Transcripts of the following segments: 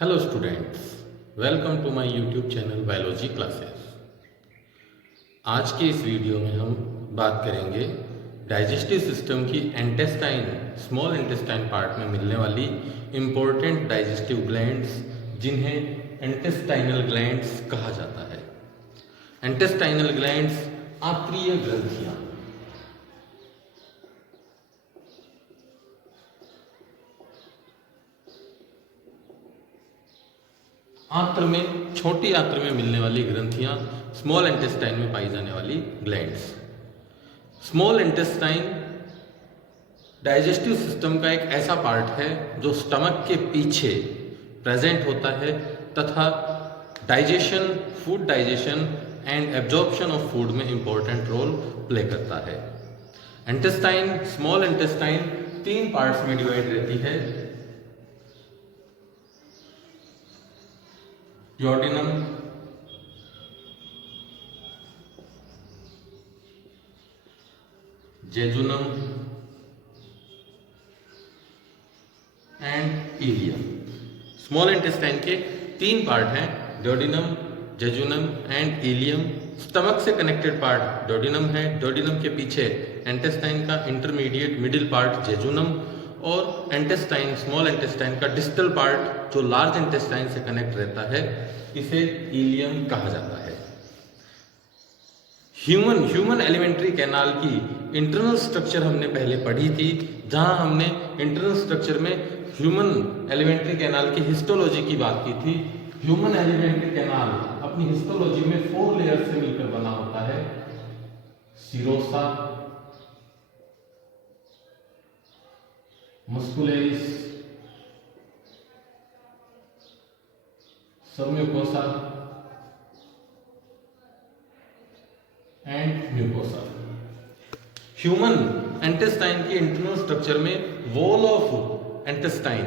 Hello students, welcome to my YouTube channel biology classes. आज के इस वीडियो में हम बात करेंगे डाइजेस्टिव सिस्टम की इंटेस्टाइन, स्मॉल इंटेस्टाइन पार्ट में मिलने वाली इम्पोर्टेंट डाइजेस्टिव ग्लैंड्स, जिन्हें इंटेस्टाइनल ग्लैंड्स कहा जाता है। इंटेस्टाइनल ग्लैंड्स आंत्रीय ग्रंथियां। आंत्र में, छोटी आंत्र में मिलने वाली ग्रंथियां स्मॉल इंटेस्टाइन में पाई जाने वाली glands. Small intestine digestive system का एक ऐसा पार्ट है जो स्टमक के पीछे प्रेजेंट होता है तथा digestion, food digestion and absorption of food में इंपॉर्टेंट रोल प्ले करता है। इंटेस्टाइन, स्मॉल इंटेस्टाइन तीन पार्ट्स में डिवाइड रहती है: duodenum, jejunum and ileum. Small intestine के तीन पार्ट हैं: duodenum, jejunum and ileum. Stomach से कनेक्टेड पार्ट ड्यूodenum है। ड्यूodenum के पीछे इंटेस्टाइन का इंटरमीडिएट मिडिल पार्ट जेजुनम, और इंटेस्टाइन, स्मॉल इंटेस्टाइन का डिस्टल पार्ट जो लार्ज इंटेस्टाइन से कनेक्ट रहता है, इसे इलियम कहा जाता है। ह्यूमन एलिमेंट्री कैनाल की इंटरनल स्ट्रक्चर हमने पहले पढ़ी थी, जहां हमने इंटरनल स्ट्रक्चर में ह्यूमन एलिमेंट्री कैनाल की हिस्टोलॉजी की बात की थी। ह्यूमन एलिमेंट्री कैनाल अपनी हिस्टोलॉजी में 4 लेयर से मिलकर बना होता है: serosa, muscularis, submucosa and mucosa. Human intestine की इंटरनल स्ट्रक्चर में wall of intestine,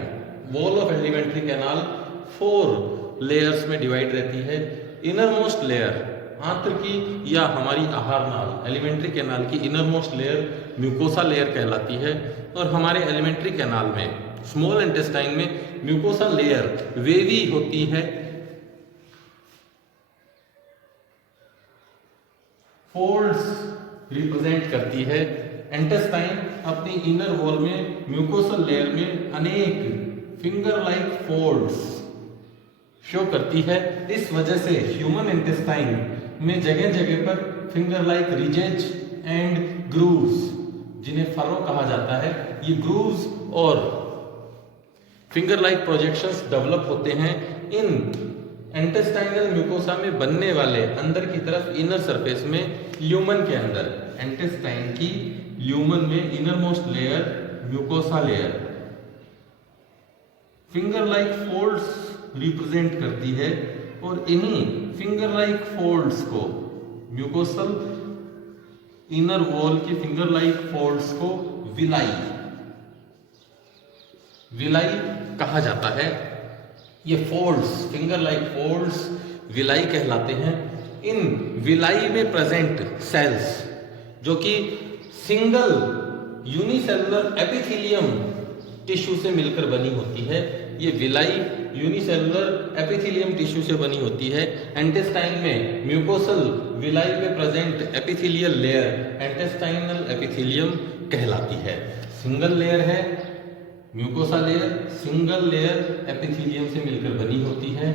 wall of alimentary canal 4 layers में डिवाइड रहती है। इनर मोस्ट लेयर, आंत्र की या हमारी आहार नाल, एलिमेंट्री कैनाल की inner most layer mucosa layer कहलाती है। और हमारे एलिमेंट्री कैनाल में, स्मॉल इंटेस्टाइन में, म्यूकोसा लेयर वेवी होती है, फोल्ड्स रिप्रेजेंट करती है। इंटेस्टाइन अपनी इनर वॉल में, म्यूकोसल लेयर में अनेक फिंगर लाइक फोल्ड्स शो करती है। इस वजह से ह्यूमन इंटेस्टाइन में जगह जगह पर finger like ridges and grooves, जिन्हें फरो कहा जाता है, ये ग्रूव्स और फिंगर लाइक प्रोजेक्शंस डेवलप होते हैं। इन इंटेस्टाइनल म्यूकोसा में बनने वाले अंदर की तरफ इनर सरफेस में, ल्यूमन के अंदर, इंटेस्टाइन की ल्यूमन में inner most layer mucosa layer finger like folds represent करती है। और इन्हीं फिंगर लाइक फोल्ड्स को, म्यूकोसल इनर वॉल की फिंगर लाइक फोल्ड्स को विलाई कहा जाता है। ये folds, finger like folds villi कहलाते हैं। इन विलाई में प्रेजेंट सेल्स, जो कि सिंगल यूनिसेलुलर एपिथेलियम टिश्यू से मिलकर बनी होती है, ये विलाई यूनिसेलुलर एपिथेलियम टिश्यू से बनी होती है। इंटेस्टाइन में म्यूकोसल विलाई में present epithelial layer intestinal epithelium कहलाती है। सिंगल लेयर है mucosa layer, single layer epithelium से मिलकर बनी होती है।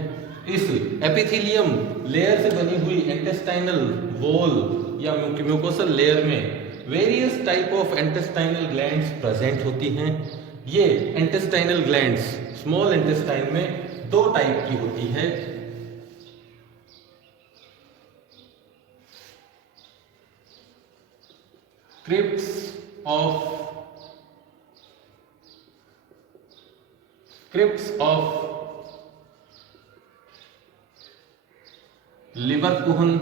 इस एपिथेलियम लेयर से बनी हुई इंटेस्टाइनल वॉल या म्यूकोसल लेयर में various type of intestinal glands present होती हैं। ये इंटेस्टाइनल ग्लैंड्स स्मॉल इंटेस्टाइन में 2 टाइप की होती है: crypts of Lieberkuhn,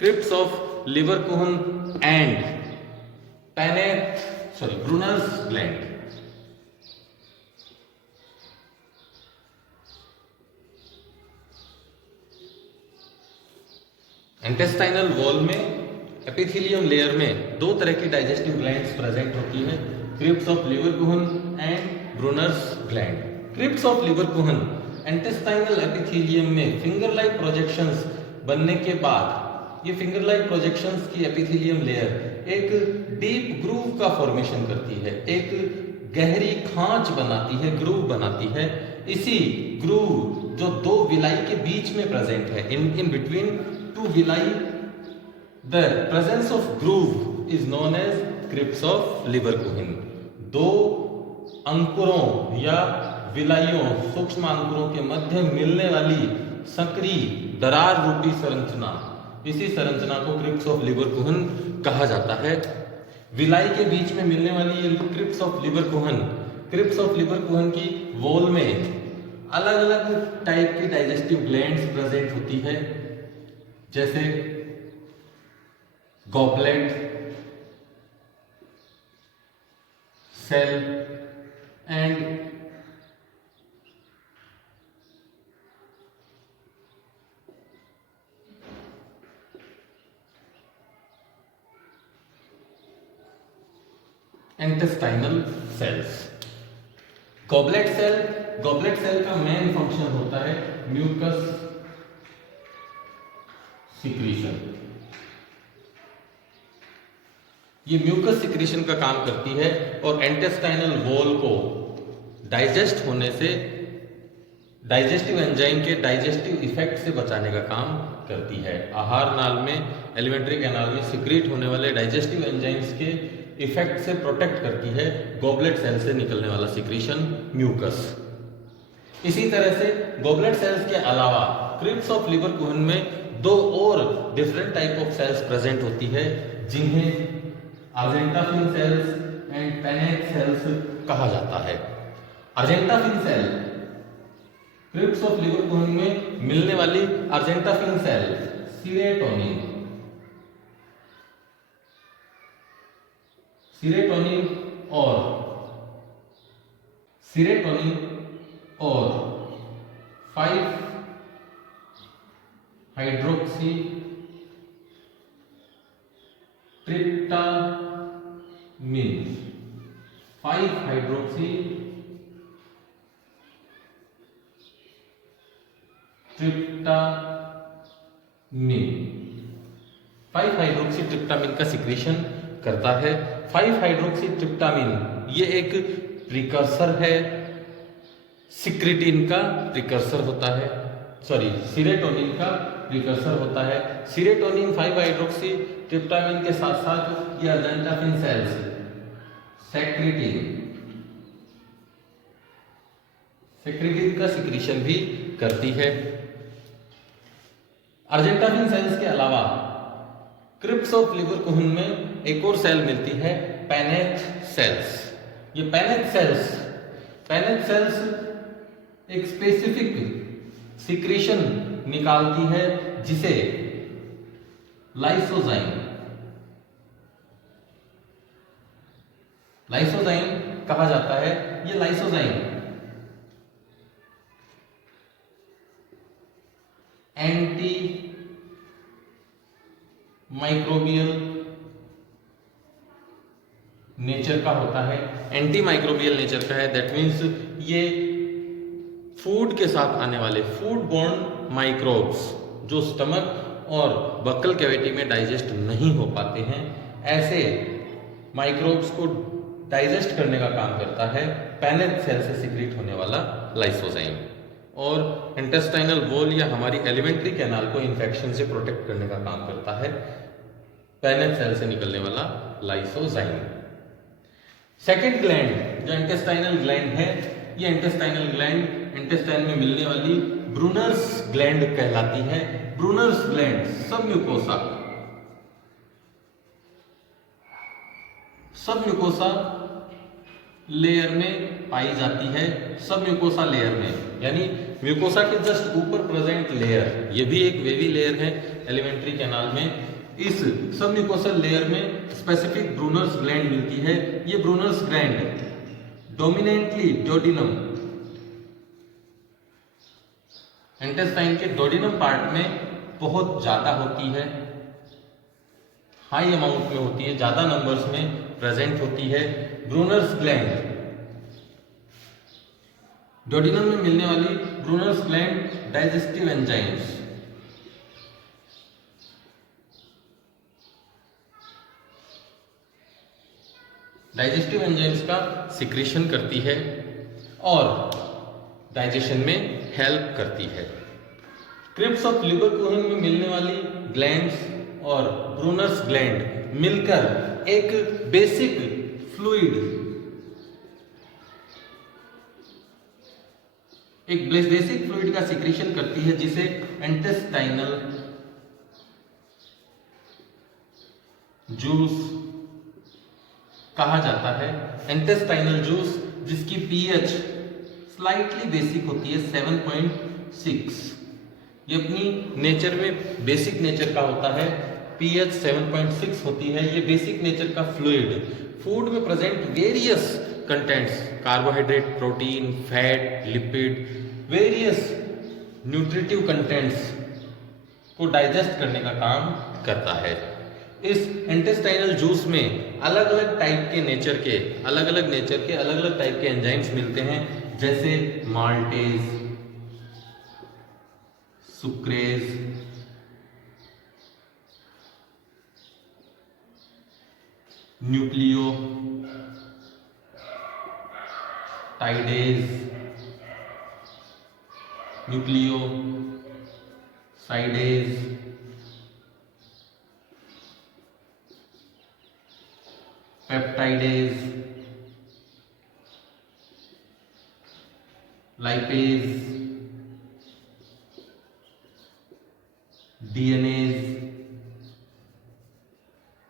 crypts of Lieberkuhn and Brunner's gland. Intestinal wall में, एपिथेलियम लेयर में 2 तरह की डाइजेस्टिव ग्लैंड्स प्रेजेंट होती हैं: crypts of Lieberkuhn and Brunner's gland. Crypts of Lieberkuhn intestinal epithelium में फिंगर लाइक प्रोजेक्शंस बनने के बाद ये फिंगर लाइक प्रोजेक्शंस की एपिथेलियम लेयर एक डीप ग्रूव का फॉर्मेशन करती है, एक गहरी खांच बनाती है, ग्रूव बनाती है। इसी ग्रूव जो दो विलाई के बीच में प्रेजेंट है, in between two villi, the presence of groove is known as crypts of Lieberkuhn. दो अंकुरों या विलाइयों, सूक्ष्म अंकुरों के मध्य मिलने वाली सक्रिय दरार रूपी संरचना, इसी संरचना को क्रिप्स ऑफ लीवरकुहन कहा जाता है। विलाई के बीच में मिलने वाली ये क्रिप्स ऑफ लीवरकुहन की वॉल में अलग अलग टाइप की डाइजेस्टिव ग्लैंड्स प्रेजेंट होती है, जैसे goblet cell and intestinal cells. Goblet cell का मेन फंक्शन होता है म्यूकस सिक्रीशन। ये म्यूकस सिक्रीशन का काम करती है और इंटेस्टाइनल वॉल को डाइजेस्ट होने से, डाइजेस्टिव एंजाइम के डाइजेस्टिव इफेक्ट से बचाने का काम करती है। आहार नाल में, एलिमेंट्री कैनाल में सिक्रीट होने वाले डाइजेस्टिव एंजाइम्स के इफेक्ट से प्रोटेक्ट करती है गॉबलेट सेल से निकलने वाला सिक्रीशन म्यूकस। इसी तरह से गॉबलेट सेल्स के अलावा क्रिप्स ऑफ लीवरकुहन में दो और different type of cells present होती है, जिन्हें argentaffin cells and paneth cells कहा जाता है। Argentaffin cell, crypts of Lieberkuhn में मिलने वाली अर्जेंटाफिन सेल सीरेटोनिन और 5-हाइड्रोक्सी ट्रिप्टामिन, 5-हाइड्रोक्सी ट्रिप्टामिन का सिक्रीशन करता है। 5-हाइड्रोक्सी ट्रिप्टामिन ये एक प्रिकर्सर है, सिक्रिटिन का प्रिकर्सर होता है, सीरेटोनिन का प्रिकर्सर होता है। सीरेटोनिन 5-हाइड्रोक्सी ट्रिप्टामिन के साथ साथ ये अर्जेंटाफिन सेल्स सेक्रिटिन का सिक्रीशन भी करती है। अर्जेंटाफिन सेल्स के अलावा क्रिप्स ऑफ लीवरकुहन में एक और सेल मिलती है, पेनेट सेल्स। ये पेनेट सेल्स एक स्पेसिफिक सिक्रीशन निकालती है, जिसे लाइसोजाइम कहा जाता है। ये लाइसोजाइम एंटी माइक्रोबियल नेचर का होता है, एंटी माइक्रोबियल नेचर का है। दैट मीन्स ये फूड के साथ आने वाले फूड बोर्न माइक्रोब्स जो स्टमक और बक्कल कैविटी में डाइजेस्ट नहीं हो पाते हैं, ऐसे माइक्रोब्स को डाइजेस्ट करने का काम करता है पेनेट सेल से सिक्रीट होने वाला लाइसोजाइम। और इंटेस्टाइनल वॉल या हमारी एलिमेंट्री कैनाल को इन्फेक्शन से प्रोटेक्ट करने का काम करता है पेनेट सेल से निकलने वाला लाइसोजाइम। सेकेंड ग्लैंड जो इंटेस्टाइनल ग्लैंड है, ये इंटेस्टाइनल ग्लैंड इंटेस्टाइन में मिलने वाली ब्रूनर्स ग्लैंड कहलाती है। ब्रूनर्स ग्लैंड सब म्यूकोसा लेयर में पाई जाती है। सब म्यूकोसा लेयर में, यानी म्यूकोसा के जस्ट ऊपर प्रेजेंट लेयर, ये भी एक वेवी लेयर है एलिमेंट्री कैनाल में। इस सब म्यूकोसल लेयर में स्पेसिफिक ब्रूनर्स ग्लैंड मिलती है। ये Brunner's gland dominantly duodenum, intestine के डोडिनम पार्ट में बहुत ज्यादा होती है, हाई अमाउंट में होती है, ज्यादा नंबर्स में प्रेजेंट होती है। ब्रूनर्स ग्लैंड डोडिनम में मिलने वाली Brunner's gland digestive enzymes, digestive enzymes का सिक्रीशन करती है और डाइजेशन में हेल्प करती है। क्रिप्स ऑफ लीवरकुहन में मिलने वाली ग्लैंड्स और ब्रूनर्स ग्लैंड मिलकर एक बेसिक फ्लूइड, का सिक्रीशन करती है जिसे इंटेस्टाइनल जूस कहा जाता है। इंटेस्टाइनल जूस जिसकी पीएच स्लाइटली बेसिक होती है 7.6। ये अपनी नेचर में बेसिक नेचर का होता है, पीएच 7.6 होती है। ये बेसिक नेचर का फ्लूइड फूड में present various contents, carbohydrate, protein, fat, lipid, various nutritive contents को डाइजेस्ट करने का काम करता है। इस इंटेस्टाइनल जूस में अलग अलग टाइप के नेचर के अलग अलग टाइप के एंजाइम्स मिलते हैं, जैसे maltase, sucrase, nucleotidase, nucleosidase, peptidase, lipase, DNase,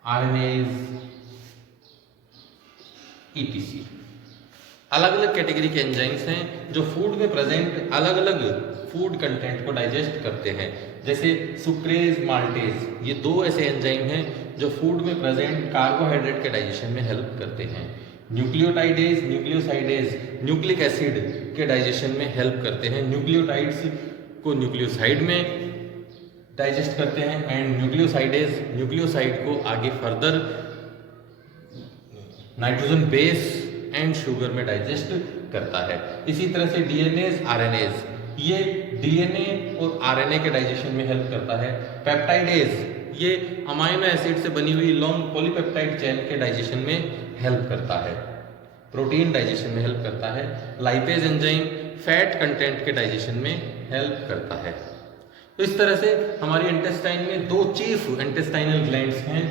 RNase, etc. अलग अलग कैटेगरी के एंजाइम्स हैं जो फूड में प्रेजेंट अलग अलग फूड कंटेंट को डाइजेस्ट करते हैं, जैसे सुक्रेज, माल्टेज। ये दो ऐसे एंजाइम हैं जो फूड में प्रेजेंट कार्बोहाइड्रेट के डाइजेशन में हेल्प करते हैं। न्यूक्लियोटाइडेज, न्यूक्लियोसाइडेज न्यूक्लिक एसिड के डाइजेशन में हेल्प करते हैं। न्यूक्लियोटाइड्स को न्यूक्लियोसाइड में डाइजेस्ट करते हैं एंड न्यूक्लियोसाइडेज न्यूक्लियोसाइड को आगे further nitrogen base and sugar में डाइजेस्ट करता है। इसी तरह से डीएनएज, आरएनएज, ये डीएनए और आरएनए के डाइजेशन में हेल्प करता है। पेप्टाइडेज ये अमाइनो एसिड से बनी हुई लॉन्ग पॉलीपेप्टाइड चेन के डाइजेशन में हेल्प करता है। प्रोटीन डाइजेशन में हेल्प करता है। लाइपेज एंजाइम फैट कंटेंट के डाइजेशन में हेल्प करता है। तो इस तरह से हमारी इंटेस्टाइन में दो चीफ इंटेस्टाइनल ग्लैंड्स हैं,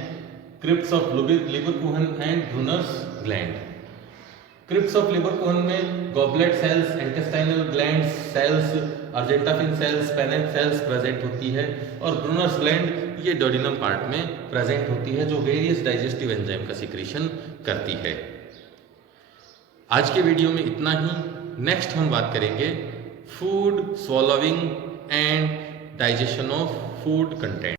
crypts of Lieberkuhn and Brunner's gland. Crypts of Lieberkuhn में goblet cells, intestinal glands cells, argentaffin cells, Paneth cells present होती है और ब्रूनर्स ग्लैंड ये डोडिनम पार्ट में प्रेजेंट होती है जो वेरियस डाइजेस्टिव एंजाइम का सिक्रीशन करती है। आज के वीडियो में इतना ही। नेक्स्ट हम बात करेंगे food swallowing and digestion of food content.